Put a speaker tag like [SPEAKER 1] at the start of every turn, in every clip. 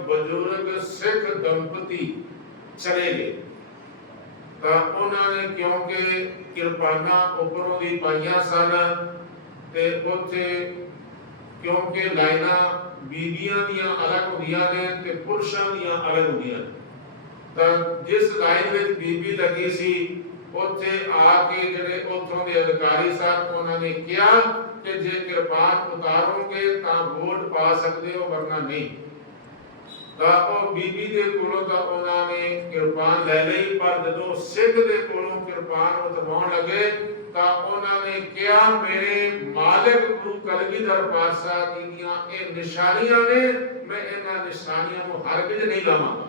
[SPEAKER 1] ਬਜ਼ੁਰਗ ਸਿੱਖ ਦੰਪਤੀ ਚਲੇ ਗਏ, ਤਾਂ ਉਹਨਾਂ ਨੇ ਕਿਉਂਕਿ ਕਿਰਪਾਨਾਂ ਉੱਪਰੋਂ ਦੀ ਪਾਈਆਂ ਸਨ ਤੇ ਉੱਥੇ ਕਿਉਂਕਿ ਲਾਈਨਾਂ ਬੀਬੀਆਂ ਦੀਆਂ ਅਲੱਗ ਹੁੰਦੀਆਂ ਨੇ ਤੇ ਪੁਰਸ਼ਾਂ ਦੀਆਂ ਅਲੱਗ ਹੁੰਦੀਆਂ ਨੇ, ਤਾਂ ਜਿਸ ਲਾਈਨ ਵਿੱਚ ਬੀਬੀ ਲੱਗੀ ਸੀ, ਉੱਥੇ ਆ ਕੇ ਜਿਹੜੇ ਉੱਥੋਂ ਦੇ ਅਧਿਕਾਰੀ ਸਨ, ਉਹਨਾਂ ਨੇ ਕਿਹਾ ਕਿ ਜੇ ਕਿਰਪਾਨ ਉਤਾਰੋਗੇ ਤਾਂ ਵੋਟ ਪਾ ਸਕਦੇ ਹੋ, ਵਰਨਾ ਨਹੀਂ। ਤਾਂ ਉਹ ਬੀਬੀ ਦੇ ਕੋਲੋਂ ਤਾਂ ਉਹਨਾਂ ਨੇ ਕਿਰਪਾਨ ਲੈ ਲਈ, ਪਰ ਜਦੋਂ ਸਿੱਖ ਦੇ ਕੋਲੋਂ ਕਿਰਪਾਨ ਉਤਰਵਾਉਣ ਲੱਗੇ, ਤਾਂ ਉਹਨਾਂ ਨੇ ਕਿਹਾ, ਮੇਰੇ ਮਾਲਕ ਗੁਰੂ ਕਲਗੀਧਰ ਪਾਤਸ਼ਾਹ ਜੀ ਦੀਆਂ ਇਹ ਨਿਸ਼ਾਨੀਆਂ ਨੇ, ਮੈਂ ਇਹਨਾਂ ਨਿਸ਼ਾਨੀਆਂ ਨੂੰ ਹਰਗਿਜ਼ ਨਹੀਂ ਲਾਵਾਂਗਾ।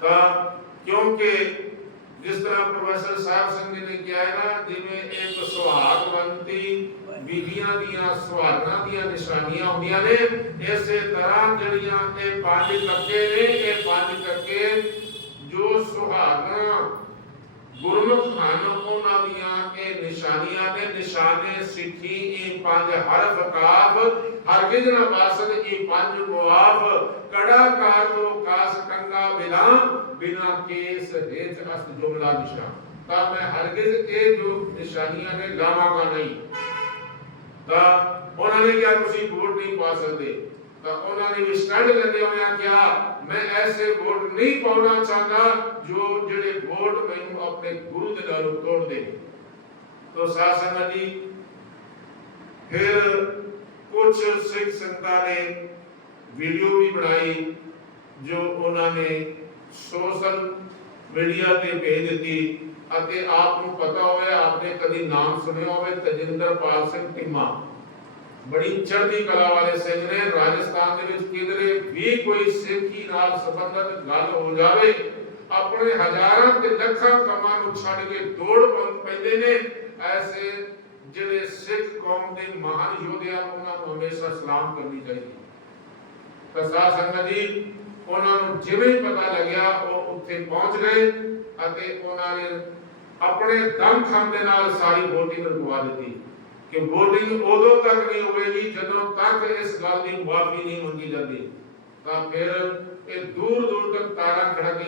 [SPEAKER 1] ਤਾਂ ਕਿਉਂਕਿ ਜਿਸ ਤਰ੍ਹਾਂ ਪ੍ਰੋਫੈਸਰ ਸਾਹਿਬ ਸਿੰਘ ਜੀ ਨੇ ਕਿਹਾ ਨਾ, ਜਿਵੇਂ ਇੱਕ ਸੁਹਾਗਵੰਤੀ ਬੀਬੀਆਂ ਦੀਆਂ ਸੁਹਾਗਣਾ ਦੀਆਂ ਨਿਸ਼ਾਨੀਆਂ ਹੁੰਦੀਆਂ ਨੇ। ਇਸੇ ਤਰ੍ਹਾਂ ਜਿਹੜੀਆਂ ਇਹ ਪੰਜ ਕੱਕੇ ਨੇ, ਇਹ ਪੰਜ ਕੱਕੇ ਜੋ ਸੁਹਾਗਣਾ ਗੁਰਮੁਖ ਹਨ ਉਹਨਾਂ ਦੀਆਂ ਇਹ ਨਿਸ਼ਾਨੀਆਂ ਨੇ। ਨਿਸ਼ਾਨੇ ਸਿੱਖੀ ਇਹ ਪੰਜ ਹਰਫ ਕਾਫ, ਹਰਗਿਜ਼ ਨਾ ਬਾਸਦ ਇਹ ਪੰਜ ਮੁਆਫ। ਕੜਾ ਕਾਰ ਤੋਂ ਕਾਸ ਕੰਗਾ ਬਿਨਾ ਬਿਨਾ ਕੇਸ ਹੇਤ ਅਸਤ ਜੁਮਲਾ ਨਿਸ਼ਾਨ। ਤਾਂ ਮੈਂ ਹਰਗਿਜ਼ ਇਹ ਜੋ ਨਿਸ਼ਾਨੀਆਂ ਨੇ ਲਾਵਾਂਗਾ ਨਹੀਂ। ਤਾਂ ਉਹਨਾਂ ਨੇ ਕਿਹਾ, ਤੁਸੀਂ ਵੋਟ ਨਹੀਂ ਪਾ ਸਕਦੇ। ਤਾਂ ਉਹਨਾਂ ਨੇ ਸਟੈਂਡ ਲੈਂਦੇ ਹੋਇਆ ਕਿਹਾ, ਮੈਂ ਐਸੇ ਵੋਟ ਨਹੀਂ ਪਾਉਣਾ ਚਾਹੁੰਦਾ ਜੋ ਜਿਹੜੇ ਵੋਟ ਮੈਨੂੰ ਆਪਣੇ ਗੁਰੂ ਦੇ ਨਾਲੋਂ ਤੋੜ ਦੇ ਤੋ ਸਾਧ ਸੰਗਤ ਜੀ, ਫਿਰ ਕੁਝ ਸਿੱਖ ਸੰਗਤਾਂ ਨੇ ਵੀਡੀਓ ਵੀ ਬਣਾਈ, ਜੋ ਉਹਨਾਂ ਨੇ ਸੋਸ਼ਲ ਮੀਡੀਆ ਤੇ ਭੇਜ ਦਿੱਤੀ। ਅਤੇ ਆਪ ਨੂੰ ਪਤਾ ਹੋਵੇ, ਆਪਨੇ ਕਦੀ ਨਾਮ ਸੁਣਿਆ ਹੋਵੇ ਤਜਿੰਦਰਪਾਲ ਸਿੰਘ ਟਿੰਮਾ ਬੜੀ ਚੜ੍ਹਦੀ ਕਲਾ ਵਾਲੇ ਸਿੰਘ ਨੇ, ਰਾਜਸਥਾਨ ਦੇ ਵਿੱਚ ਕਿਧਰੇ ਵੀ ਕੋਈ ਸਿੱਖੀ ਨਾਲ ਸੰਬੰਧਿਤ ਗੱਲ ਹੋ ਜਾਵੇ, ਆਪਣੇ ਹਜ਼ਾਰਾਂ ਤੇ ਲੱਖਾਂ ਕੰਮਾਂ ਨੂੰ ਛੱਡ ਕੇ ਦੌੜ ਪੈਂਦੇ ਨੇ, ਐਸੇ ਜਿਹੜੇ ਸਿੱਖ ਕੌਮ ਦੇ ਮਹਾਨ ਯੋਧਿਆਂ ਉਹਨਾਂ ਨੂੰ ਹਮੇਸ਼ਾ ਸਲਾਮ ਕਰਨੀ ਚਾਹੀਦੀ ਤਾਂ ਸੰਗਤ ਜੀ ਉਹਨਾਂ ਨੂੰ ਜਿਵੇਂ ਹੀ ਪਤਾ ਲੱਗਿਆ, ਉਹ ਉੱਥੇ ਪਹੁੰਚ ਗਏ ਅਤੇ ਉਹਨਾਂ ਨੇ ਆਪਣੇ ਦਮ ਖਮ ਦੇ ਨਾਲ ਸਾਰੀ VOTING ਰੁਕਵਾ ਦਿੱਤੀ ਕਿ VOTING ਉਦੋਂ ਤੱਕ ਨਹੀਂ ਹੋਵੇਗੀ ਜਦੋਂ ਤੱਕ ਇਸ ਗੱਲ ਦੀ ਮੁਆਫੀ ਨਹੀਂ ਮੰਗੀ ਜਾਂਦੀ। ਤਾਂ ਫਿਰ ਇਹ ਦੂਰ ਦੂਰ ਤੱਕ ਤਾਰਾਂ ਖੜਕ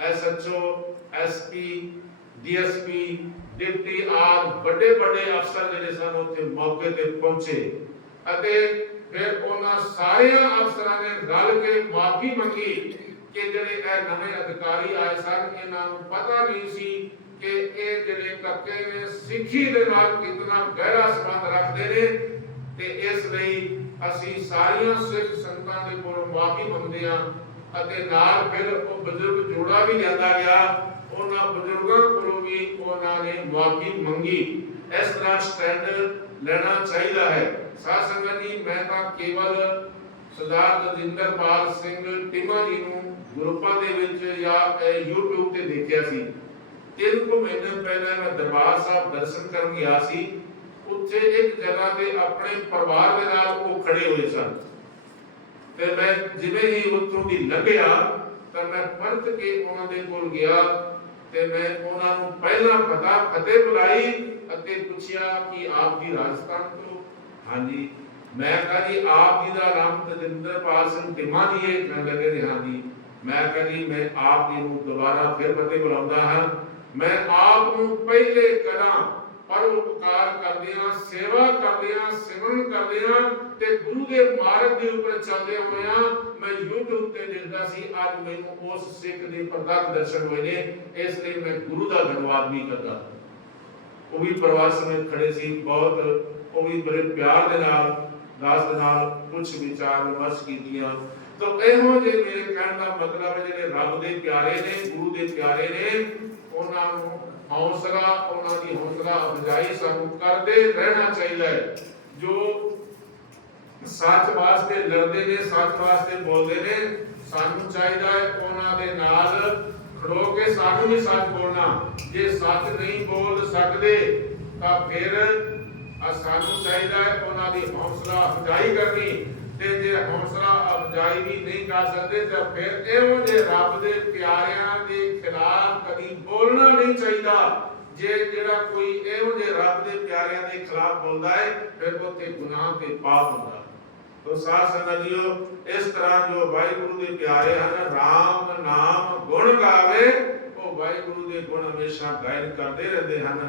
[SPEAKER 1] ਐਸਐਚਓ, ਐਸਪੀ, ਡੀਐਸਪੀ, ਡਿਪਟੀ ਆਰ ਵੱਡੇ ਵੱਡੇ ਅਫਸਰ ਜਿਹੜੇ ਸਨ, ਉੱਥੇ ਮੌਕੇ ਤੇ ਪਹੁੰਚੇ ਅਤੇ ਫਿਰ ਉਹਨਾਂ ਸਾਰਿਆਂ ਅਫਸਰਾਂ ਨੇ ਰਲ ਕੇ ਮਾਫੀ ਮੰਗੀ ਕਿ ਜਿਹੜੇ ਇਹ ਨਵੇਂ ਅਧਿਕਾਰੀ ਆਏ ਸਨ, ਇਹਨਾਂ ਨੂੰ ਪਤਾ ਨਹੀਂ ਸੀ ਕਿ ਇਹ ਜਿਹੜੇ ਕੱਕੇ ਨੇ, ਸਿੱਖੀ ਦੇ ਨਾਲ ਕਿੰਨਾ ਗਹਿਰਾ ਸੰਬੰਧ ਰੱਖਦੇ ਨੇ ਤੇ ਇਸ ਲਈ ਅਸੀਂ ਸਾਰੀਆਂ ਸਿੱਖ ਸੰਗਤਾਂ ਦੇ ਕੋਲੋਂ ਮਾਫੀ ਮੰਗਦੇ ਹਾਂ ਅਤੇ ਨਾਲ ਫਿਰ ਉਹ ਬਜ਼ੁਰਗ ਜੋੜਾ ਵੀ ਲਿਆਂਦਾ ਗਿਆ। ਉਹਨਾਂ ਬਜ਼ੁਰਗਾਂ ਕੋਲੋਂ ਵੀ ਉਹਨਾਂ ਨੇ ਮਾਫੀ ਮੰਗੀ। ਇਸ ਤਰ੍ਹਾਂ ਸਟੈਂਡ ਲੈਣਾ ਚਾਹੀਦਾ ਹੈ। ਸਾਧ ਸੰਗਤ ਜੀ, ਮੈਂ ਕੇਵਲ ਸਰਦਾਰ ਦਜਿੰਦਰਪਾਲ ਸਿੰਘ ਟਿਮਾ ਜੀ ਨੂੰ ਗਰੁੱਪਾਂ ਦੇ ਵਿੱਚ ਜਾਂ YouTube ਤੇ ਦੇਖਿਆ ਸੀ। ਤਿੰਨ ਕੁ ਮਹੀਨੇ ਪਹਿਲਾਂ ਮੈਂ ਦਰਬਾਰ ਸਾਹਿਬ ਦਰਸ਼ਨ ਕਰਨ ਗਿਆ ਸੀ। ਉੱਥੇ ਇੱਕ ਜਗ੍ਹਾ ਤੇ ਆਪਣੇ ਪਰਿਵਾਰ ਦੇ ਨਾਲ ਉਹ ਖੜੇ ਹੋਏ ਸਨ। ਤੇ ਮੈਂ ਜਿਵੇਂ ਹੀ ਉੱਥੋਂ ਦੀ ਲੰਘਿਆ, ਤਾਂ ਮੈਂ ਪਰਤ ਕੇ ਉਹਨਾਂ ਦੇ ਕੋਲ ਗਿਆ ਤੇ ਮੈਂ ਉਹਨਾਂ ਨੂੰ ਪਹਿਲਾਂ ਪਤਾ ਫਤਿਹ ਬੁਲਾਈ ਅਤੇ ਪੁੱਛਿਆ ਕਿ ਆਪ ਜੀ ਰਾਜਸਥਾਨ ਤੋਂ। ਹਾਂਜੀ ਮੈਂ ਕਹਾ ਜੀ ਆਪ ਜੀ ਦਾ ਨਾਮ ਤਜਿੰਦਰਪਾਲ ਸਿੰਘ ਟਿਮਾ ਜੀ ਹੈ ਕਹਿਣ ਲੱਗੇ ਜੀ ਹਾਂ ਮੈਂ ਕਹਾ ਜੀ, ਮੈਂ ਆਪ ਜੀ ਨੂੰ ਦੁਬਾਰਾ ਫਿਰ ਫਤਿਹ ਬੁਲਾਉਂਦਾ ਹਾਂ। ਮੈਂ ਆਪ ਨੂੰ ਪਹਿਲੇ ਕਰਾਂ ਪਰਉਪਕਾਰ ਕਰਦਿਆਂ ਸੇਵਾ ਕਰਦਿਆਂ ਸਿਮਰਨ ਕਰਦਿਆਂ ਤੇ ਗੁਰੂ ਦੇ ਮਾਰਗ ਦੇ ਉੱਪਰ ਚੱਲਦੇ ਹੋਇਆਂ ਮੈਂ YouTube ਤੇ ਦੇਖਦਾ ਸੀ, ਅੱਜ ਮੈਨੂੰ ਉਸ ਸਿੱਖ ਦੇ ਪ੍ਰਤੱਖ ਦਰਸ਼ਨ ਹੋਏ ਨੇ, ਇਸ ਲਈ ਮੈਂ ਗੁਰੂ ਦਾ ਧੰਨਵਾਦ ਵੀ ਕਰਦਾ। ਉਹ ਵੀ ਪਰਿਵਾਰ ਸਮੇਤ ਖੜੇ ਸੀ, ਬਹੁਤ ਉਹ ਵੀ ਬੜੇ ਪਿਆਰ ਦੇ ਨਾਲ ਦਾਸ ਦੇ ਨਾਲ ਕੁਝ ਵਿਚਾਰ ਵਿਮਰਸ਼ ਕੀਤੀਆਂ। ਤਾਂ ਇਹੋ ਜਿਹੇ ਮੇਰੇ ਕਹਿਣ ਦਾ ਮਤਲਬ ਹੈ ਜਿਹੜੇ ਰੱਬ ਦੇ ਪਿਆਰੇ ਨੇ, ਗੁਰੂ ਦੇ ਪਿਆਰੇ ਨੇ, ਉਹਨਾਂ ਨੂੰ ਹੌਸਲਾ, ਉਹਨਾਂ ਦੀ ਹੌਸਲਾ ਅਫਜ਼ਾਈ ਸਾਨੂੰ ਕਰਦੇ ਰਹਿਣਾ ਚਾਹੀਦਾ ਹੈ। ਜੋ ਸੱਚ ਵਾਸਤੇ ਲੜਦੇ ਨੇ, ਸੱਚ ਵਾਸਤੇ ਬੋਲਦੇ ਨੇ, ਸਾਨੂੰ ਚਾਹੀਦਾ ਹੈ ਉਹਨਾਂ ਦੇ ਨਾਲ ਖੜੋ ਕੇ ਸਾਨੂੰ ਵੀ ਸੱਚ ਬੋਲਣਾ। ਜੇ ਸੱਚ ਨਹੀਂ ਬੋਲ ਸਕਦੇ, ਤਾਂ ਫਿਰ ਆ ਸਾਨੂੰ ਚਾਹੀਦਾ ਹੈ ਉਹਨਾਂ ਦੀ ਹੌਸਲਾ ਅਫਜ਼ਾਈ ਕਰਨੀ ਤੇ ਜੇ ਹੌਸਲਾ ਅਫਜ਼ਾਈ ਵੀ ਨਹੀਂ ਕਰ ਸਕਦੇ ਤਾਂ ਫਿਰ ਇਹੋ ਜਿਹੇ ਰੱਬ ਦੇ ਪਿਆਰਿਆਂ ਦੇ ਖਿਲਾਫ ਕਦੀ ਬੋਲਣਾ ਨਹੀਂ ਚਾਹੀਦਾ। ਜੇ ਜਿਹੜਾ ਕੋਈ ਇਹੋ ਜਿਹੇ ਰੱਬ ਦੇ ਪਿਆਰਿਆਂ ਦੇ ਖਿਲਾਫ ਬੋਲਦਾ ਹੈ, ਫਿਰ ਉੱਥੇ ਗੁਨਾਹ ਤੇ ਪਾਪ ਹੁੰਦਾ। ਤੋ ਸਾਧ ਸੰਗਤ ਜੀਓ, ਇਸ ਤਰ੍ਹਾਂ ਜੋ ਵਾਹਿਗੁਰੂ ਦੇ ਪਿਆਰੇ ਹਨ RAM ਨਾਮ ਗੁਣ ਗਾਵੇ, ਉਹ ਵਾਹਿਗੁਰੂ ਦੇ ਗੁਣ ਹਮੇਸ਼ਾ ਗਾਇਨ ਕਰਦੇ ਰਹਿੰਦੇ ਹਨ।